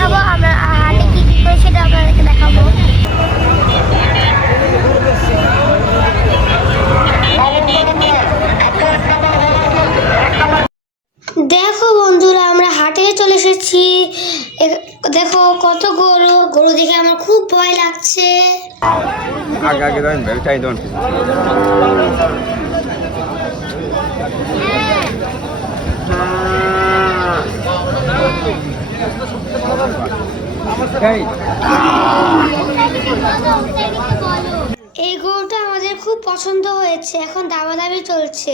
দেখাবো, আমরা হাটে কি কি করে সেটা আপনাদেরকে দেখাবো। দেখো বন্ধুরা, আমরা হাটে চলে এসেছি। দেখো কত গরু, গরু দেখে আমার খুব ভয় লাগছে। আগে আগে দেন ভেবে চাই দেন এই গরুটা আমাদের খুব পছন্দ হয়েছে, এখন দামাদামি চলছে।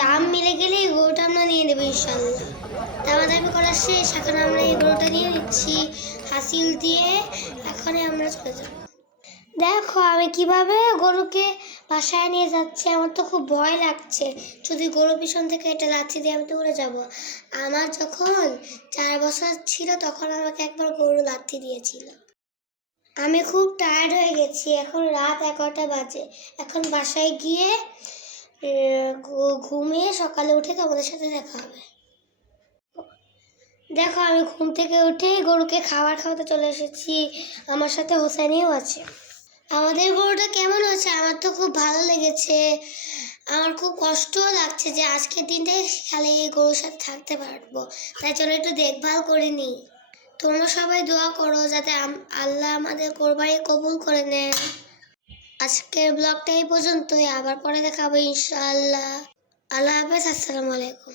দাম মিলে গেলে এই গরুটা আমরা নিয়ে নেবো ইনশাল্লাহ। দামাদামি করা শেষ, এখন আমরা এই গরুটা নিয়ে নিচ্ছি হাসিল দিয়ে। এখন আমরা চলে যাব। দেখো আমি কিভাবে গরুকে বাসায় নিয়ে যাচ্ছি, আমার তো খুব ভয় লাগছে। যদি গরু পিছন থেকে এটা লাথি দিয়ে আমি তো উড়ে যাব। আমার যখন 4 বছর ছিল তখন আমাকে একবার গরু লাথি দিয়েছিল। আমি খুব টায়ার্ড হয়ে গেছি, এখন রাত 11টা বাজে। এখন বাসায় গিয়ে ঘুমিয়ে সকালে উঠে তোমাদের সাথে দেখা হবে। দেখো আমি ঘুম থেকে উঠে গরুকে খাবার খাওয়াতে চলে এসেছি। আমার সাথে হোসেনিও আছে। আমাদের গরুটা কেমন হয়েছে? আমার তো খুব ভালো লেগেছে। আমার খুব কষ্টও লাগছে যে আজকের দিনটাই খালি এই গরুর সাথে থাকতে পারবো, তাই জন্য একটু দেখভাল করে নিই। তোমরা সবাই দোয়া করো যাতে আল্লাহ আমাদের কোরবানি কবুল করে নেন। আজকের ব্লগটা এই পর্যন্তই, আবার পরে দেখাবো ইনশাআল্লাহ। আল্লাহ হাফেজ, আসসালামু আলাইকুম।